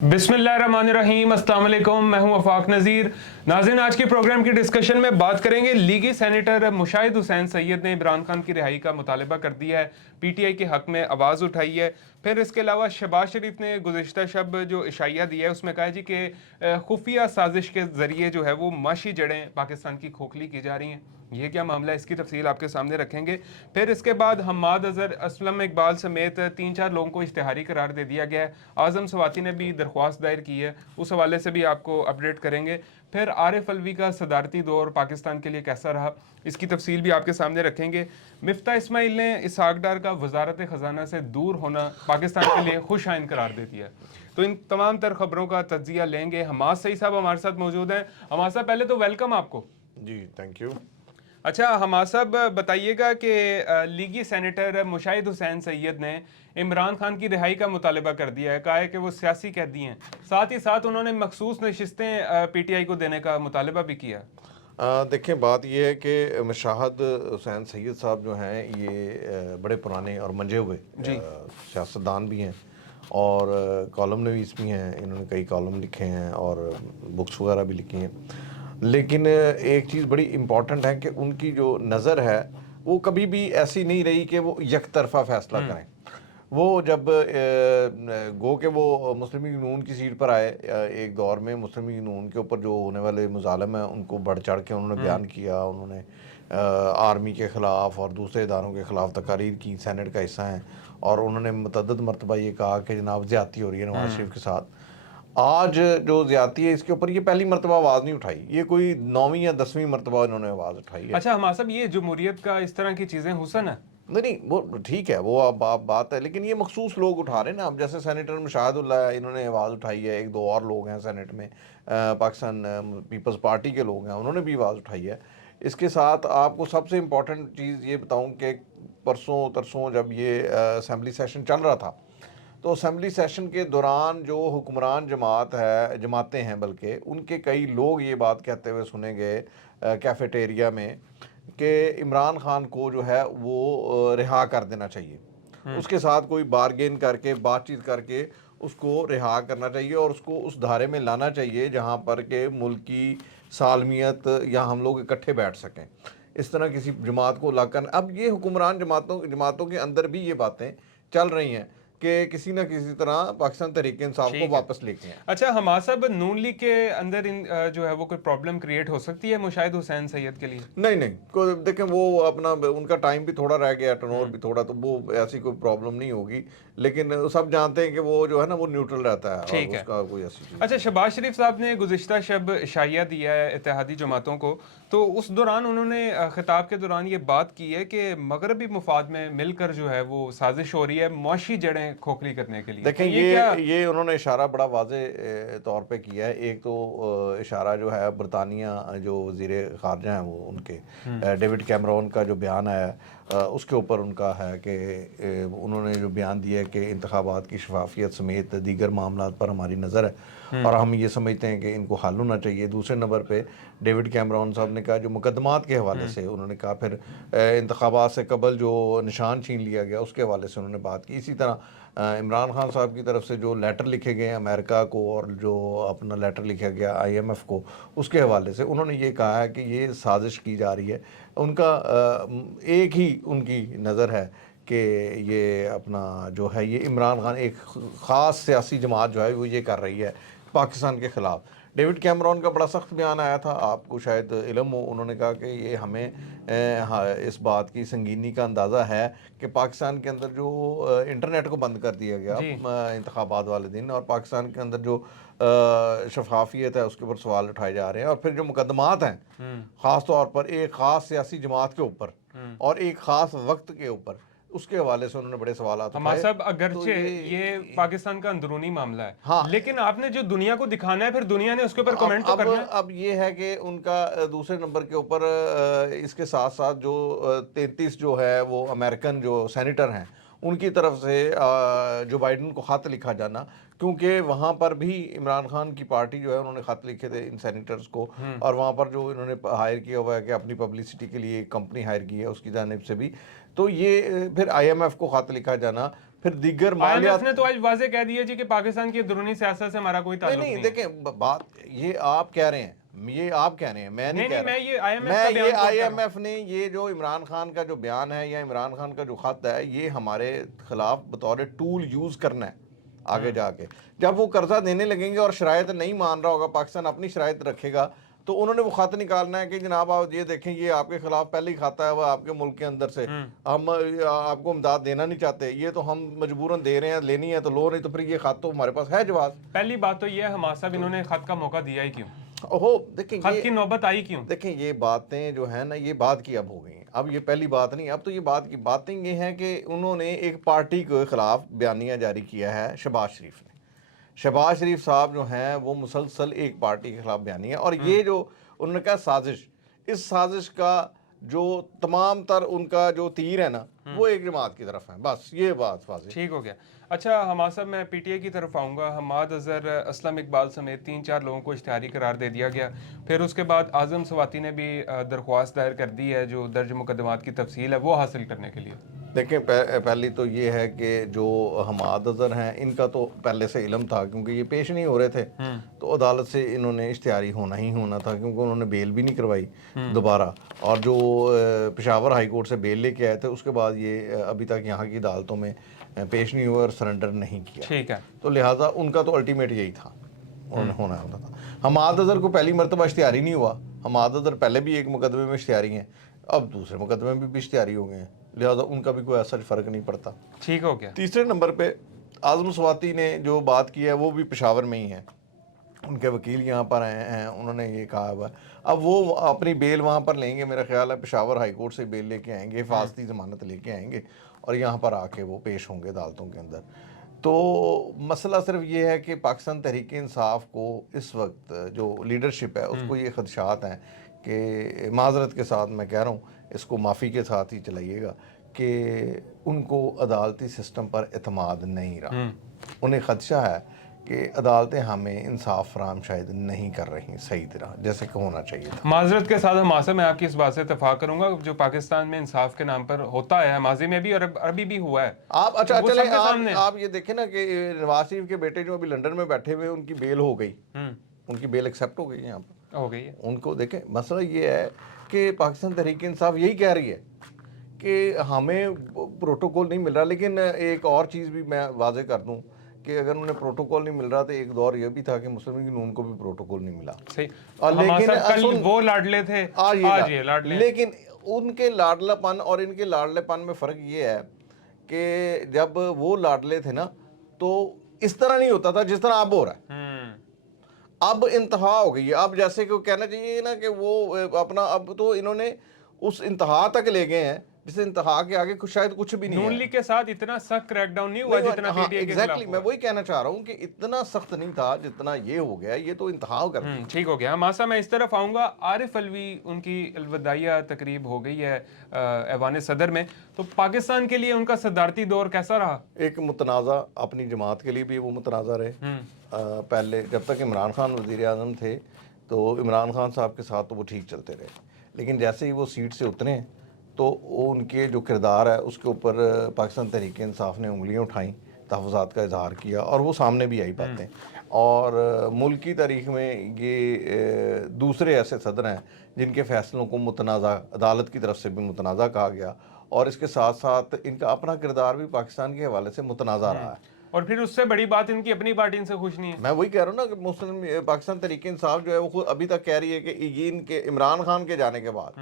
बिस्मिल्लाहिर्रहमानिर्रहीम, अस्सलाम वालेकुम। मैं हूं वफाक नज़ीर। नाज़रीन, आज के प्रोग्राम की डिस्कशन में बात करेंगे, लीगी सेनेटर मुशाहिद हुसैन सैयद ने इमरान खान की रिहाई का मुतालबा कर दिया है, पीटीआई के हक़ में आवाज़ उठाई है। फिर इसके अलावा शहबाज शरीफ ने गुज़िश्ता शब जो इशाइया दिया है उसमें कहा है जी कि खुफिया साजिश के ज़रिए जो है वो माशी जड़ें पाकिस्तान की खोखली की जा रही हैं। ये क्या मामला है, इसकी तफसील आपके सामने रखेंगे। फिर इसके बाद हम्माद अज़हर, असलम इकबाल समेत 3-4 लोगों को इश्तिहारी करार दे दिया गया है। आज़म सवाती ने भी दरख्वास्त दायर की है, उस हवाले से भी आपको अपडेट करेंगे। फिर आरिफ अलवी का सदारती दौर पाकिस्तान के लिए कैसा रहा, इसकी तफसील भी आपके सामने रखेंगे। मिफ्ता इस्माइल ने इसहाक डार का वजारत ख़जाना से दूर होना पाकिस्तान के लिए खुश आइन करार दे दिया। तो इन तमाम तर खबरों का तज्जिया लेंगे। हमाद सईद साहब हमारे साथ मौजूद हैं। हमाद साहब, पहले तो वेलकम आपको। जी, थैंक यू। अच्छा हमाद साहब, बताइएगा कि लीगी सेनेटर मुशाहिद हुसैन सैयद ने इमरान खान की रिहाई का मुतालबा कर दिया है, कहा है कि वो सियासी कैदी हैं। साथ ही साथ उन्होंने मखसूस नशिस्तें पीटीआई को देने का मुतालबा भी किया। देखें, बात यह है कि मुशाहिद हुसैन सैयद साहब जो हैं ये बड़े पुराने और मंजे हुए सियासतदान भी हैं और कॉलम नवीस भी हैं। इन्होंने कई कॉलम लिखे हैं और बुक्स वगैरह भी लिखी हैं। लेकिन एक चीज़ बड़ी इम्पॉर्टेंट है कि उनकी जो नज़र है वो कभी भी ऐसी नहीं रही कि वो एक तरफ़ा फ़ैसला करें। वो जब गो के वो मुस्लिम लीग नून की सीट पर आए, एक दौर में मुस्लिम लीग नून के ऊपर जो होने वाले मुजालम हैं उनको बढ़ चढ़ के उन्होंने बयान किया। उन्होंने आर्मी के ख़िलाफ़ और दूसरे इदारों के ख़िलाफ़ तकारीर की, सेनेट का हिस्सा हैं, और उन्होंने मुतअद्दिद मरतबा ये कहा कि जनाब ज़्यादती हो रही है नवाज़ शरीफ के साथ। आज जो ज़्यादती है इसके ऊपर ये पहली मरतबा आवाज़ नहीं उठाई, ये कोई 9वीं या 10वीं मरतबा इन्होंने आवाज़ उठाई है। अच्छा हमाद साहब, ये जमहूरियत का इस तरह की चीज़ें हुसन है? नहीं, वो ठीक है, वो अब बात है, लेकिन ये मखसूस लोग उठा रहे हैं ना। अब जैसे सेनेटर मुशाहिदुल्लाह, इन्होंने आवाज़ उठाई है, एक दो और लोग हैं सेनेट में, पाकिस्तान पीपल्स पार्टी के लोग हैं, उन्होंने भी आवाज़ उठाई है। इसके साथ आपको सबसे इम्पॉर्टेंट चीज़ ये बताऊं कि परसों तरसों जब ये असम्बली सेशन चल रहा था, तो असम्बली सेशन के दौरान जो हुक्मरान जमातें हैं, बल्कि उनके कई लोग ये बात कहते हुए सुने गए कैफेटेरिया में कि इमरान खान को जो है वो रिहा कर देना चाहिए, उसके साथ कोई बारगेन करके, बातचीत करके उसको रिहा करना चाहिए और उसको उस धारे में लाना चाहिए जहाँ पर के मुल्क की सालमियत या हम लोग इकट्ठे बैठ सकें। इस तरह किसी जमात को लाकर, अब ये हुक्मरान जमातों के अंदर भी ये बातें चल रही हैं कि किसी न किसी तरह पाकिस्तान तहरीक इंसाफ को वापस लेके आए। अच्छा हमाद साहब, नून लीग के अंदर जो है वो कोई प्रॉब्लम क्रिएट हो सकती है मुशाहिद हुसैन सैयद के लिए? नहीं, देखें, वो अपना उनका टाइम भी थोड़ा रह गया, टर्नओवर भी थोड़ा, तो वो ऐसी कोई प्रॉब्लम नहीं होगी। लेकिन सब जानते हैं कि वो जो है ना वो न्यूट्रल रहता है और उसका कोई ऐसी चीज़। अच्छा, शहबाज शरीफ साहब ने गुज़िश्ता शब इशाइया दिया है इत्तेहादी जमातों को, तो उस दौरान उन्होंने खिताब के दौरान ये बात की है कि मगरबी मुफाद में मिलकर जो है वो साजिश हो रही है मुआशी जड़ें खोखली करने के लिए। देखें, ये उन्होंने इशारा बड़ा वाज़े तौर पे किया है। एक तो इशारा जो है बरतानिया जो वज़ीर ख़ारजा हैं वो उनके डेविड कैमरॉन का जो बयान आया उसके ऊपर उनका है कि उन्होंने जो बयान दिया है कि इंतखाबात की शफाफियत समेत दीगर मामलात पर हमारी नज़र है और हम ये समझते हैं कि इनको हल होना चाहिए। दूसरे नंबर पे डेविड कैमरॉन साहब ने कहा जो मुकदमात के हवाले से उन्होंने कहा, फिर इंतखाबात से कबल जो निशान छीन लिया गया उसके हवाले से उन्होंने बात की। इसी तरह इमरान खान साहब की तरफ से जो लेटर लिखे गए अमेरिका को और जो अपना लेटर लिखा गया IMF को, उसके हवाले से उन्होंने ये कहा है कि ये साजिश की जा रही है। उनका एक ही उनकी नज़र है कि ये अपना जो है ये इमरान खान, एक ख़ास सियासी जमात जो है वो ये कर रही है पाकिस्तान के ख़िलाफ़। डेविड कैमरॉन का बड़ा सख्त बयान आया था, आपको शायद इल्म हो। उन्होंने कहा कि ये हमें इस बात की संगीनी का अंदाज़ा है कि पाकिस्तान के अंदर जो इंटरनेट को बंद कर दिया गया इंतखाबात वाले दिन, और पाकिस्तान के अंदर जो शफाफियत है उसके ऊपर सवाल उठाए जा रहे हैं, और फिर जो मुकदमात हैं ख़ास तौर पर एक ख़ास सियासी जमात के ऊपर और एक ख़ास वक्त के ऊपर, उसके हवाले से उन्होंने बड़े सवाल हमारे साहब, अगरचे ये पाकिस्तान का अंदरूनी मामला है, हाँ, लेकिन आपने जो दुनिया को दिखाना है, फिर दुनिया ने उसके ऊपर कमेंट तो करना है। अब ये है कि उनका दूसरे नंबर के ऊपर इसके साथ साथ जो 33 जो है वो अमेरिकन जो सेनेटर हैं उनकी तरफ से जो बाइडन को ख़त लिखा जाना, क्योंकि वहाँ पर भी इमरान खान की पार्टी जो है उन्होंने ख़त लिखे थे इन सेनेटर्स को, और वहाँ पर जो इन्होंने हायर किया हुआ है कि अपनी पब्लिसिटी के लिए एक कंपनी हायर की है उसकी जानिब से भी, तो ये फिर IMF को ख़त लिखा जाना, پھر دیگر IMF مالیات نے تو آج واضح کہہ دیا جی کہ پاکستان کی اندرونی سیاست سے ہمارا کوئی تعلق نہیں نہیں ہے۔ دیکھیں بات یہ آپ کہہ رہے ہیں، یہ آپ کہہ رہے ہیں، میں نہیں کہہ میں یہ رہا، IMF میں کا بیان یہ کوٹ کر رہا ہوں۔ IMF نے یہ جو عمران خان کا جو بیان ہے یا عمران خان کا جو خط ہے یہ ہمارے خلاف بطور ٹول یوز کرنا ہے آگے جا کے، جب وہ قرضہ دینے لگیں گے اور شرائط نہیں مان رہا ہوگا، پاکستان اپنی شرائط رکھے گا تو انہوں نے وہ خط نکالنا ہے کہ جناب آپ یہ دیکھیں یہ آپ کے خلاف پہلے ہی کھاتا ہے وہ آپ کے ملک کے اندر سے، ہم آپ کو امداد دینا نہیں چاہتے، یہ تو ہم مجبوراً دے رہے ہیں، لینی ہے تو لو، نہیں تو پھر یہ خط تو ہمارے پاس ہے جواز۔ پہلی بات تو یہ ہے حماس صاحب انہوں نے خط کا موقع دیا ہی کیوں؟ دیکھیں خط کی نوبت آئی کیوں؟ دیکھیں یہ باتیں جو ہیں نا یہ بات کی اب ہو گئی ہیں، اب یہ پہلی بات نہیں، اب تو یہ بات کی باتیں یہ ہیں کہ انہوں نے ایک پارٹی کے خلاف بیانیہ جاری کیا ہے، شہباز شریف نے، شہباز شریف صاحب جو ہیں وہ مسلسل ایک پارٹی کے خلاف بیانیہ، اور یہ جو انہوں نے کہا سازش، اس سازش کا جو تمام تر ان کا جو تیر ہے نا وہ ایک جماعت کی طرف ہے، بس یہ بات واضح۔ ٹھیک ہو گیا۔ اچھا حماس صاحب میں پی ٹی آئی کی طرف آؤں گا، حماد اظہر، اسلم اقبال سمیت 3-4 لوگوں کو اشتہاری قرار دے دیا گیا، پھر اس کے بعد اعظم سواتی نے بھی درخواست دائر کر دی ہے جو درج مقدمات کی تفصیل ہے وہ حاصل کرنے کے لیے۔ دیکھیں پہلی تو یہ ہے کہ جو حماد اظہر ہیں ان کا تو پہلے سے علم تھا کیونکہ یہ پیش نہیں ہو رہے تھے، تو عدالت سے انہوں نے اشتہاری ہونا ہی ہونا تھا کیونکہ انہوں نے بیل بھی نہیں کروائی دوبارہ، اور جو پشاور ہائی کورٹ سے بیل لے کے آئے تھے اس کے بعد یہ ابھی تک یہاں کی عدالتوں میں پیش نہیں ہوئے اور سرنڈر نہیں کیا، ٹھیک ہے، تو لہٰذا ان کا تو الٹیمیٹ یہی تھا، ہونا ہوتا تھا۔ حماد اظہر کو پہلی مرتبہ اشتہاری نہیں ہوا، حماد اظہر پہلے بھی ایک مقدمے میں اشتہاری ہیں، اب دوسرے مقدمے میں بھی اشتہاری ہو گئے ہیں، لہٰذا ان کا بھی کوئی ایسا فرق نہیں پڑتا۔ ٹھیک ہو گیا۔ تیسرے نمبر پہ اعظم سواتی نے جو بات کی ہے وہ بھی پشاور میں ہی ہے، ان کے وکیل یہاں پر آئے ہیں، انہوں نے یہ کہا ہوا ہے، اب وہ اپنی بیل وہاں پر لیں گے، میرا خیال ہے پشاور ہائی کورٹ سے بیل لے کے آئیں گے، حفاظتی ضمانت لے کے آئیں گے اور یہاں پر آ کے وہ پیش ہوں گے عدالتوں کے اندر۔ تو مسئلہ صرف یہ ہے کہ پاکستان تحریک انصاف کو اس وقت جو لیڈرشپ ہے اس کو یہ خدشات ہیں کہ معذرت کے ساتھ میں کہہ رہا ہوں، اس کو معافی کے ساتھ ہی چلائیے گا، کہ ان کو عدالتی سسٹم پر اعتماد نہیں رہا، انہیں خدشہ ہے کہ عدالتیں ہمیں انصاف فراہم شاید نہیں کر رہی صحیح طرح جیسے کہ ہونا چاہیے تھا۔ معذرت کے ساتھ حماس صاحب میں آپ کی اس بات سے اتفاق کروں گا، جو پاکستان میں انصاف کے نام پر ہوتا ہے ماضی میں بھی اور ابھی بھی ہوا ہے، آپ اچھا وہ سب چلیں کے سامنے آپ یہ دیکھیں نا کہ نواز شریف کے بیٹے جو ابھی لندن میں بیٹھے ہوئے ان کی بیل ہو گئی، ان کی بیل ایکسیپٹ ہو گئی یہاں پر، ہو گئی ہے۔ ان کو دیکھیں مسئلہ یہ ہے کہ پاکستان تحریک انصاف یہی کہہ رہی ہے کہ ہمیں پروٹوکول نہیں مل رہا، لیکن ایک اور چیز بھی میں واضح کر دوں کہ اگر انہیں پروٹوکول نہیں مل رہا تو ایک دور یہ بھی تھا کہ مسلم لیگ نون کو بھی پروٹوکول نہیں ملا، صحیح، حماس لیکن صاحب کل وہ لاڈلے تھے آج یہ لاڈلے ہیں۔ لیکن ان کے لاڈلا پن اور ان کے لاڈلے پن میں فرق یہ ہے کہ جب وہ لاڈلے تھے نا تو اس طرح نہیں ہوتا تھا جس طرح اب ہو رہا ہے، اب انتہا ہو گئی ہے، اب جیسے کہ کہنا چاہیے نا کہ وہ اپنا اب تو انہوں نے اس انتہا تک لے گئے ہیں جس انتہا کے آگے شاید کچھ بھی نہیں ہے۔ نون لیگ کے ساتھ اتنا سخت کریک ڈاؤن نہیں ہوا جتنا پی ٹی آئی کے خلاف ایگزیکٹلی میں وہی کہنا چاہ رہا ہوں کہ اتنا سخت نہیں تھا جتنا یہ ہو گیا، یہ تو انتہا کر دی۔ ٹھیک ہو گیا۔ حماس صاحب میں اس طرف آؤں گا، عارف الوی ان کی الوداعیہ تقریب ہو گئی ہے ایوان صدر میں، تو پاکستان کے لیے ان کا صدارتی دور کیسا رہا؟ ایک متنازع، اپنی جماعت کے لیے بھی وہ متنازع رہے، پہلے جب تک عمران خان وزیر اعظم تھے تو عمران خان صاحب کے ساتھ تو وہ ٹھیک چلتے رہے، لیکن جیسے ہی وہ سیٹ سے اترے تو وہ ان کے جو کردار ہے اس کے اوپر پاکستان تحریک انصاف نے انگلیاں اٹھائیں، تحفظات کا اظہار کیا اور وہ سامنے بھی آئی باتیں، اور ملک کی تاریخ میں یہ دوسرے ایسے صدر ہیں جن کے فیصلوں کو متنازع عدالت کی طرف سے بھی متنازع کہا گیا، اور اس کے ساتھ ساتھ ان کا اپنا کردار بھی پاکستان کے حوالے سے متنازع رہا ہے۔ اور پھر اس سے بڑی بات ان کی اپنی پارٹی ان سے خوش نہیں ہے۔ میں وہی کہہ رہا ہوں نا کہ مسلم پاکستان تحریک انصاف جو ہے وہ خود ابھی تک کہہ رہی ہے کہ یہ ان کے عمران خان کے جانے کے بعد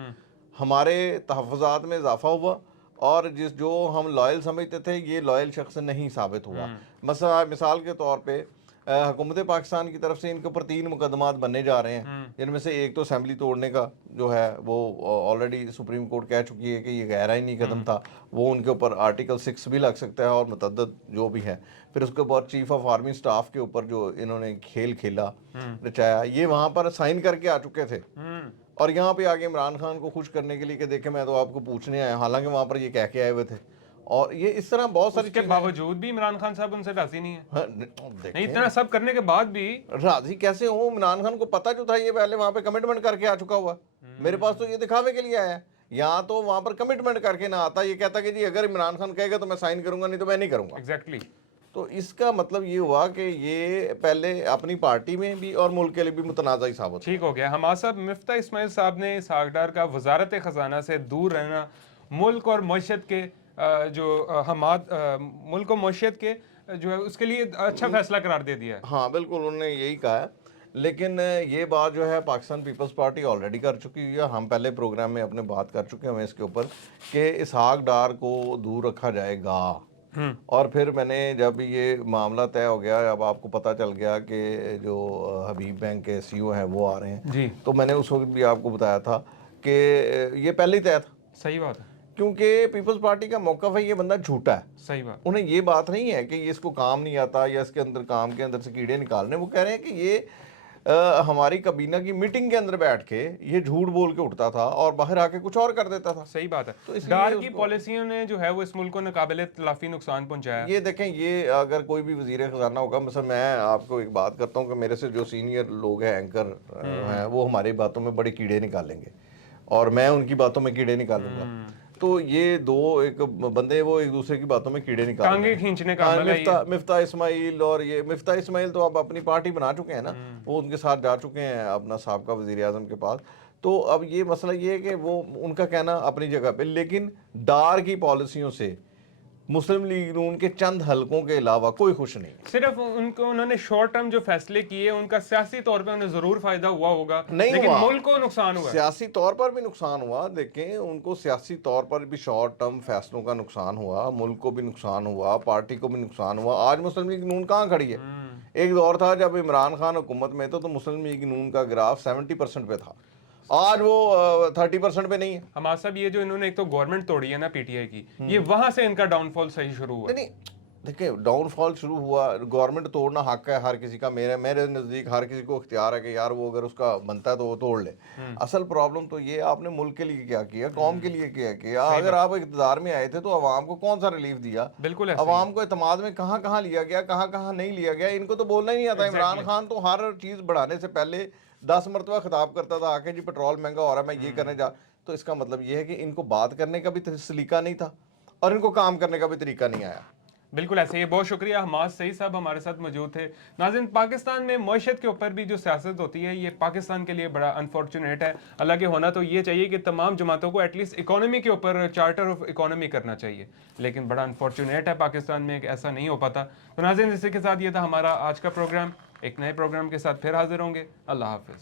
ہمارے تحفظات میں اضافہ ہوا، اور جو ہم لائل سمجھتے تھے یہ لائل شخص نہیں ثابت ہوا۔ مثال کے طور پہ حکومت پاکستان کی طرف سے ان کے اوپر 3 مقدمات بننے جا رہے ہیں، جن میں سے ایک تو اسمبلی توڑنے کا جو ہے وہ آلریڈی سپریم کورٹ کہہ چکی ہے کہ یہ غیر آئینی قدم تھا، وہ ان کے اوپر آرٹیکل 6 بھی لگ سکتا ہے اور متعدد جو بھی ہے۔ پھر اس کے بعد چیف آف آرمی سٹاف کے اوپر جو انہوں نے کھیل کھیلا رچایا، یہ وہاں پر سائن کر کے آ چکے تھے، اور یہاں پہ آگے عمران خان کو خوش کرنے کے لیے کہ دیکھیں میں تو آپ کو پوچھنے آیا، حالانکہ وہاں پر یہ کہہ کے آئے ہوئے تھے، اور یہ اس طرح بہت ساری اس کے باوجود بھی عمران خان صاحب ان سے راضی نہیں ہے، دیکھیں نہیں اتنا سب کرنے کے بعد بھی راضی کیسے ہوں؟ عمران خان کو پتہ جو تھا یہ پہلے وہاں پہ کمٹمنٹ کر کے آ چکا ہوا، میرے پاس تو یہ دکھاوے کے لیے آیا ہے، यहाँ तो वहाँ पर कमिटमेंट करके ना आता, ये कहता कि जी अगर इमरान खान कहेगा तो मैं साइन करूंगा, नहीं तो मैं नहीं करूंगा। एग्जैक्टली। तो इसका मतलब ये हुआ कि ये पहले अपनी पार्टी में भी और मुल्क के लिए भी मुतनाज़ा ही साबित ठीक हो गया। हमारे साहब मिफ्ता इस्माइल साहब ने इसहाक डार का वजारत ख़जाना से दूर रहना मुल्क और मईशत के मुल्क और मईशत के जो है उसके लिए अच्छा फैसला करार दे दिया है। हाँ बिल्कुल, उन्होंने यही कहा है। लेकिन ये बात जो है पाकिस्तान पीपल्स पार्टी ऑलरेडी कर चुकी है, हम पहले प्रोग्राम में अपने बात कर चुके हैं इसके ऊपर कि इसहाक डार को दूर रखा जाएगा। और फिर मैंने जब ये मामला तय हो गया, अब आपको पता चल गया कि जो हबीब बैंक के सीईओ हैं वो आ रहे हैं जी। तो मैंने उस वक्त भी आपको बताया था कि ये पहले ही तय था। सही बात है। क्योंकि पीपल्स पार्टी का मौक़िफ़ है ये बंदा झूठा है। सही बात। उन्हें ये बात नहीं है कि ये इसको काम नहीं आता या इसके अंदर काम के अंदर से कीड़े निकालने, वो कह रहे हैं कि ये हमारी कबीना की मीटिंग के अंदर बैठ के ये झूठ बोल के उठता था और बाहर आके कुछ और कर देता था। सही बात है। तो इसलिए डार की पॉलिसियों ने जो है वो इस मुल्क को नाकाबिले तलाफी नुकसान पहुंचाया। ये देखें, ये अगर कोई भी वजीर खजाना होगा, मतलब मैं आपको एक बात करता हूँ कि मेरे से जो सीनियर लोग हैं, एंकर हैं, वो हमारी बातों में बड़े कीड़े निकालेंगे और मैं उनकी बातों में कीड़े निकालूंगा। तो ये दो एक बंदे वो एक दूसरे की बातों में कीड़े निकाल टांगे खींचने का अमल है ये। मिफ्ता इस्माइल, और ये मिफ्ता इस्माइल तो अब अपनी पार्टी बना चुके हैं ना, वो उनके साथ जा चुके हैं अपना साबका वजीर आज़म के पास। तो अब ये मसला ये है कि वो उनका कहना अपनी जगह पे, लेकिन डार की पॉलिसियों से मुस्लिम लीग नून के चंद हलकों के अलावा कोई खुश नहीं। सिर्फ उनको उन्होंने शॉर्ट टर्म जो फैसले किए उनका सियासी तौर पे उन्हें जरूर फायदा हुआ होगा, नहीं लेकिन हुआ। मुल्क को नुकसान हुआ। सियासी तौर पर भी नुकसान हुआ, देखें उनको सियासी तौर पर भी शॉर्ट टर्म फैसलों का नुकसान हुआ, मुल्क को भी नुकसान हुआ, पार्टी को भी नुकसान हुआ। आज मुस्लिम लीग नून कहाँ खड़ी है? एक दौर था जब इमरान खान हुकूमत में तो मुस्लिम लीग नून का ग्राफ 70% पे था, आज वो 30% पे नहीं है। हमारे साहब ये जो इन्होंने एक तो गवर्नमेंट तोड़ी है ना पीटीआई की, ये वहां से इनका डाउनफॉल सही शुरू हुआ। नहीं देखिए, डाउनफॉल शुरू हुआ, गवर्नमेंट तोड़ना हक है हर किसी का, मेरे नज़दीक हर किसी को इख्तियार है कि यार वो अगर उसका बनता है तो वो तोड़ ले। असल प्रॉब्लम तो ये आपने मुल्क के लिए क्या किया, कौम के लिए क्या किया। अगर आप इक़्तिदार में आए थे तो अवाम को कौन सा रिलीफ दिया? बिल्कुल अवाम को इत्मीनान में कहाँ कहाँ लिया गया, कहाँ कहाँ नहीं लिया गया, इनको तो बोलना ही नहीं आता। इमरान खान तो हर चीज़ बढ़ाने से पहले 10 मरतबा खिताब करता था आके, जी पेट्रोल महंगा हो रहा है, मैं ये करने जा। तो इसका मतलब ये है कि इनको बात करने का भी सलीका नहीं था और इनको काम करने का भी तरीका नहीं आया। बिल्कुल ऐसे ही। बहुत शुक्रिया, हमाद सईद साहब हमारे साथ मौजूद थे। नाज़रीन, पाकिस्तान में मईशत के ऊपर भी जो सियासत होती है ये पाकिस्तान के लिए बड़ा अनफॉर्चुनेट है। हालांकि होना तो ये चाहिए कि तमाम जमातों को एटलीस्ट इकोनॉमी के ऊपर चार्टर ऑफ इकोनॉमी करना चाहिए, लेकिन बड़ा अनफॉर्चुनेट है पाकिस्तान में ऐसा नहीं हो पाता। तो नाज़रीन, इसी के साथ ये था हमारा आज का प्रोग्राम। एक नए प्रोग्राम के साथ फिर हाजिर होंगे। अल्लाह हाफिज़।